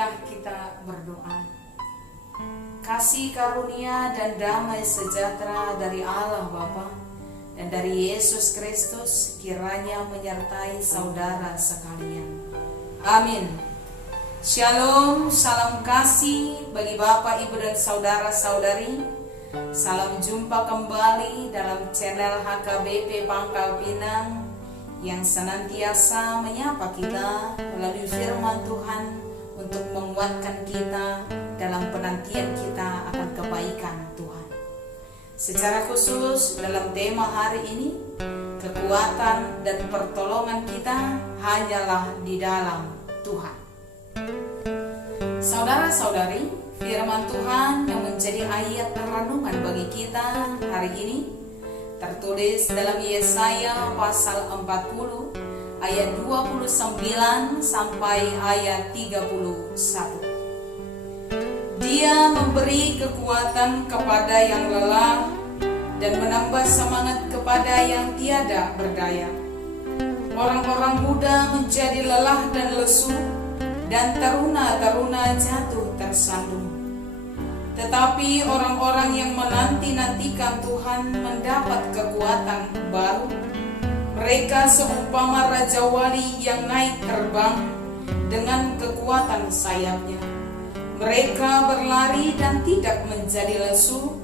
Marilah kita berdoa. Kasih karunia dan damai sejahtera dari Allah Bapa dan dari Yesus Kristus kiranya menyertai saudara sekalian. Amin. Shalom, salam kasih bagi Bapak, Ibu, dan saudara-saudari. Salam jumpa kembali dalam channel HKBP Pangkal Pinang yang senantiasa menyapa kita melalui firman Tuhan untuk menguatkan kita dalam penantian kita akan kebaikan Tuhan. Secara khusus dalam tema hari ini, kekuatan dan pertolongan kita hanyalah di dalam Tuhan. Saudara-saudari, firman Tuhan yang menjadi ayat renungan bagi kita hari ini tertulis dalam Yesaya pasal 40 ayat 29 sampai ayat 31. Dia memberi kekuatan kepada yang lelah dan menambah semangat kepada yang tiada berdaya. Orang-orang muda menjadi lelah dan lesu, dan teruna-teruna jatuh tersandung. Tetapi orang-orang yang menanti-nantikan Tuhan mendapat kekuatan baru. Mereka seumpama Raja Wali yang naik terbang dengan kekuatan sayapnya. Mereka berlari dan tidak menjadi lesu.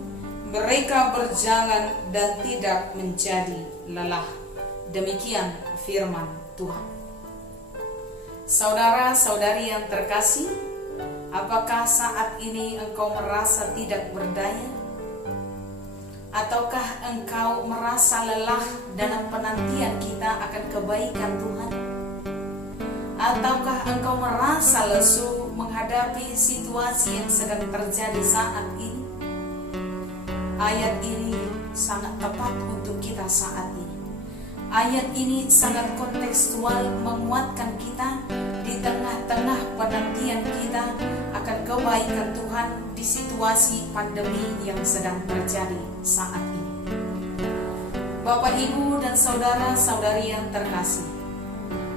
Mereka berjalan dan tidak menjadi lelah. Demikian firman Tuhan. Saudara-saudari yang terkasih, apakah saat ini engkau merasa tidak berdaya? Ataukah engkau merasa lelah dalam penantian kita akan kebaikan Tuhan? Ataukah engkau merasa lesu menghadapi situasi yang sedang terjadi saat ini? Ayat ini sangat tepat untuk kita saat ini. Ayat ini sangat kontekstual menguatkan kita di tengah-tengah penantian kita akan kebaikan Tuhan di situasi pandemi yang sedang terjadi saat ini. Bapak, Ibu, dan saudara-saudari yang terkasih,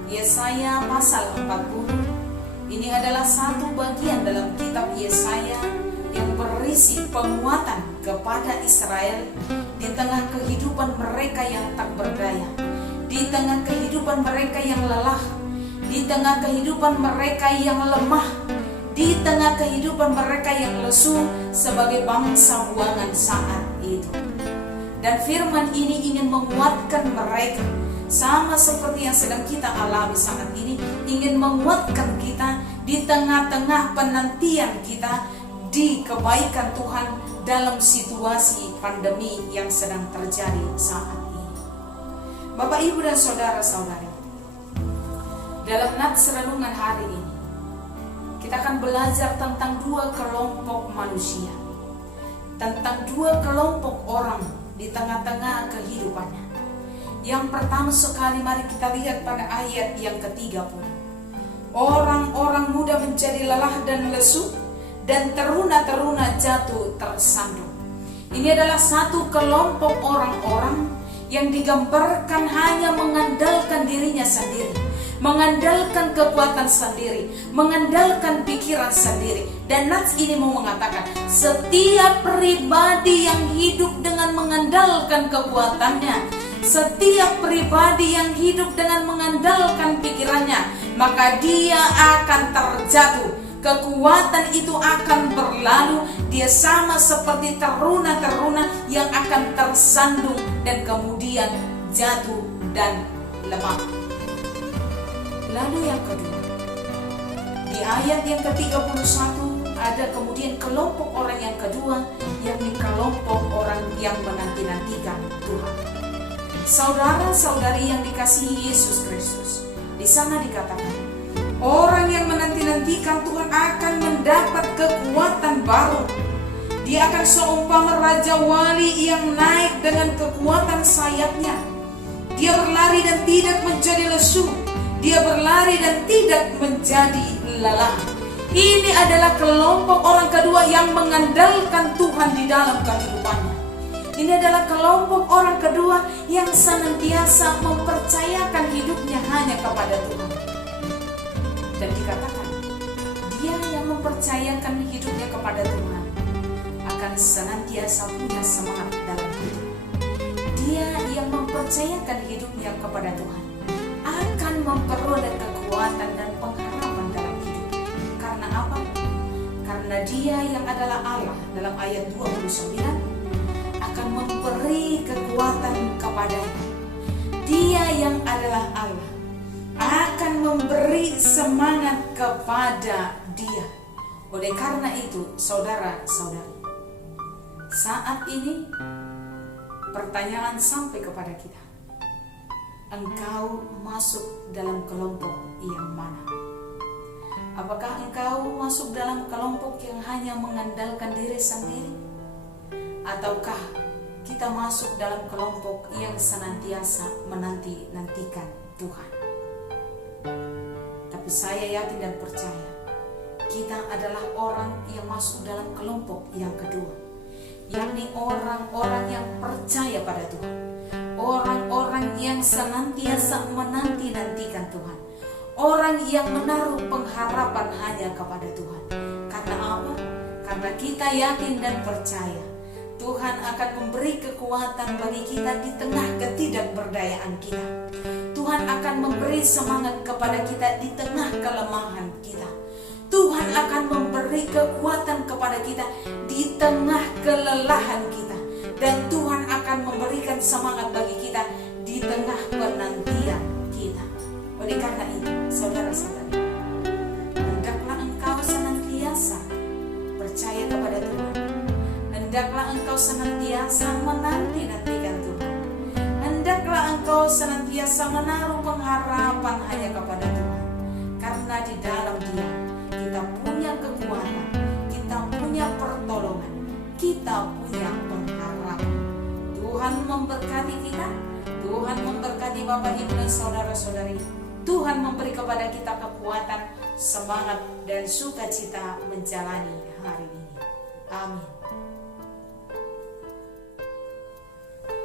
Yesaya pasal 40 ini adalah satu bagian dalam kitab Yesaya yang berisi penguatan kepada Israel di tengah kehidupan mereka yang tak berdaya, di tengah kehidupan mereka yang lelah, di tengah kehidupan mereka yang lemah, di tengah kehidupan mereka yang lesu sebagai bangsa buangan saat itu. Dan firman ini ingin menguatkan mereka, sama seperti yang sedang kita alami saat ini, ingin menguatkan kita di tengah-tengah penantian kita di kebaikan Tuhan dalam situasi pandemi yang sedang terjadi saat ini. Bapak, Ibu, dan saudara-saudari, dalam nats renungan hari ini kita akan belajar tentang dua kelompok manusia, tentang dua kelompok orang di tengah-tengah kehidupannya. Yang pertama sekali, mari kita lihat pada ayat yang ke-30. Orang-orang muda menjadi lelah dan lesu, dan teruna-teruna jatuh tersandung. Ini adalah satu kelompok orang-orang yang digambarkan hanya mengandalkan dirinya sendiri, mengandalkan kekuatan sendiri, mengandalkan pikiran sendiri. Dan nats ini mau mengatakan, setiap pribadi yang hidup dengan mengandalkan kekuatannya, setiap pribadi yang hidup dengan mengandalkan pikirannya, maka dia akan terjatuh. Kekuatan itu akan berlalu. Dia sama seperti teruna-teruna yang akan tersandung dan kemudian jatuh dan lemah. Lalu yang kedua, di ayat yang ke-31 ada kemudian kelompok orang yang kedua, yakni kelompok orang yang menanti-nantikan Tuhan. Saudara-saudari yang dikasihi Yesus Kristus, di sana dikatakan, orang yang menanti-nantikan Tuhan akan mendapat kekuatan baru. Dia akan seumpama Raja Wali yang naik dengan kekuatan sayapnya. Dia berlari dan tidak menjadi lesu. Dia berlari dan tidak menjadi lelah. Ini adalah kelompok orang kedua yang mengandalkan Tuhan di dalam kehidupannya. Ini adalah kelompok orang kedua yang senantiasa mempercayakan hidupnya hanya kepada Tuhan. Dan dikatakan, dia mempercayakan hidupnya kepada Tuhan akan senantiasa punya semangat dalam hidup. Dia yang mempercayakan hidupnya kepada Tuhan akan memperoleh kekuatan dan pengharapan dalam hidup. Karena apa? Karena Dia yang adalah Allah, dalam ayat 29, akan memberi kekuatan kepadanya. Dia yang adalah Allah akan memberi semangat kepada dia. Oleh karena itu, saudara-saudari, saat ini pertanyaan sampai kepada kita. Engkau masuk dalam kelompok yang mana? Apakah engkau masuk dalam kelompok yang hanya mengandalkan diri sendiri? Ataukah kita masuk dalam kelompok yang senantiasa menanti-nantikan Tuhan? Tapi saya yakin dan percaya kita adalah orang yang masuk dalam kelompok yang kedua, yakni orang-orang yang percaya pada Tuhan, orang-orang yang senantiasa menanti-nantikan Tuhan, orang yang menaruh pengharapan hanya kepada Tuhan. Karena apa? Karena kita yakin dan percaya Tuhan akan memberi kekuatan bagi kita di tengah ketidakberdayaan kita. Tuhan akan memberi semangat kepada kita di tengah kelemahan kita. Tuhan akan memberi kekuatan kepada kita di tengah kelelahan kita. Dan Tuhan akan memberikan semangat bagi kita di tengah penantian kita. Oleh karena itu, saudara-saudari, hendaklah engkau senantiasa percaya kepada Tuhan. Hendaklah engkau senantiasa menanti-nantikan Tuhan. Hendaklah engkau senantiasa menaruh pengharapan hanya kepada Tuhan. Karena di dalam Dia kita punya kekuatan, kita punya pertolongan, kita punya pengharapan. Tuhan memberkati kita, Tuhan memberkati Bapak Ibu dan saudara-saudari. Tuhan memberi kepada kita kekuatan, semangat dan sukacita menjalani hari ini. Amin.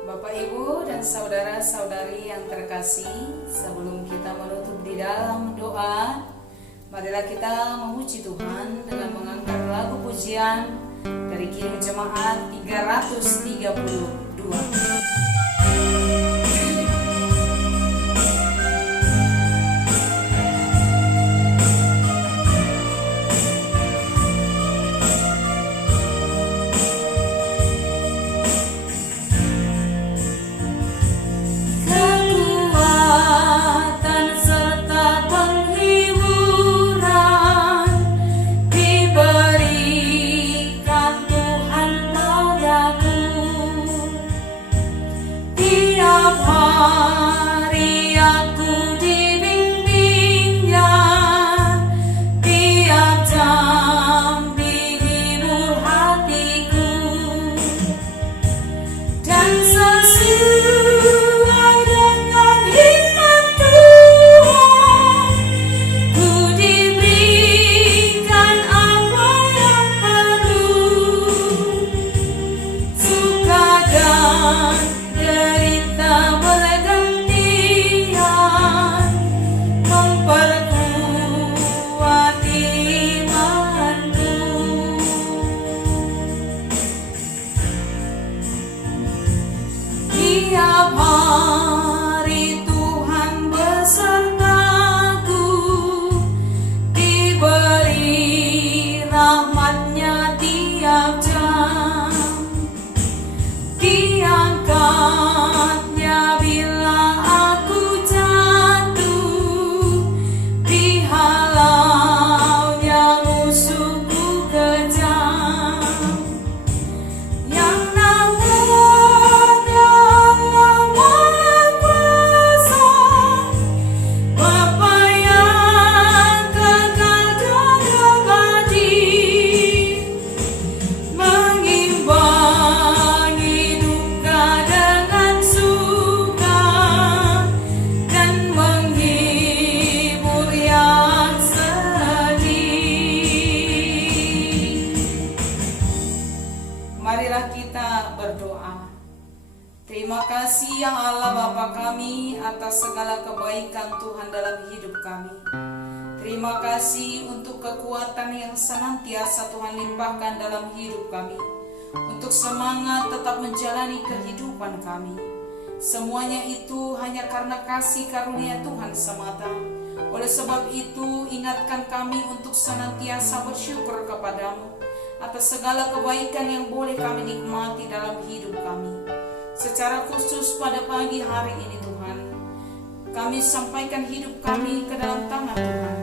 Bapak Ibu dan saudara-saudari yang terkasih, sebelum kita menutup di dalam doa, marilah kita memuji Tuhan dengan mengangkat lagu pujian dari Kirim Jemaat 332. Terima kasih ya Allah Bapa kami atas segala kebaikan Tuhan dalam hidup kami. Terima kasih untuk kekuatan yang senantiasa Tuhan limpahkan dalam hidup kami, untuk semangat tetap menjalani kehidupan kami. Semuanya itu hanya karena kasih karunia Tuhan semata. Oleh sebab itu, ingatkan kami untuk senantiasa bersyukur kepadamu atas segala kebaikan yang boleh kami nikmati dalam hidup kami. Secara khusus pada pagi hari ini Tuhan, kami sampaikan hidup kami ke dalam tangan Tuhan,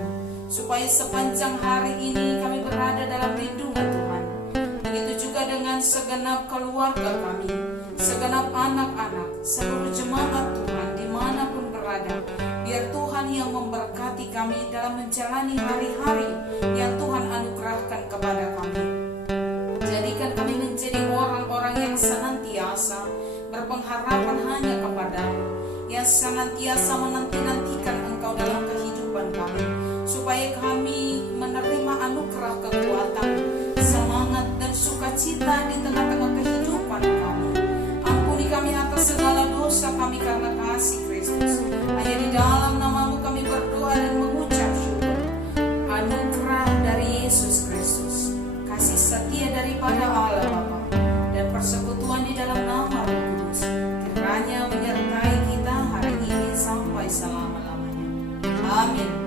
supaya sepanjang hari ini kami berada dalam lindungan Tuhan. Begitu juga dengan segenap keluarga kami, segenap anak-anak, seluruh jemaat Tuhan dimanapun berada. Biar Tuhan yang memberkati kami dalam menjalani hari-hari yang Tuhan anugerahkan kepada kami. Jadikan kami menjadi orang-orang yang senantiasa berpengharapan hanya kepadamu, yang senantiasa menanti-nantikan Engkau dalam kehidupan kami, supaya kami menerima anugerah kekuatan, semangat dan sukacita di tengah-tengah kehidupan kami. Ampuni kami atas segala dosa kami karena kasih Kristus. Hanya di dalam nama-Mu kami berdoa dan mengucap syukur. Anugerah dari Yesus Kristus, kasih setia daripada Allah Bapa, dan persekutuan di dalam nama Roh Kudus kiranya menyertai kita hari ini sampai selama-lamanya. Amin.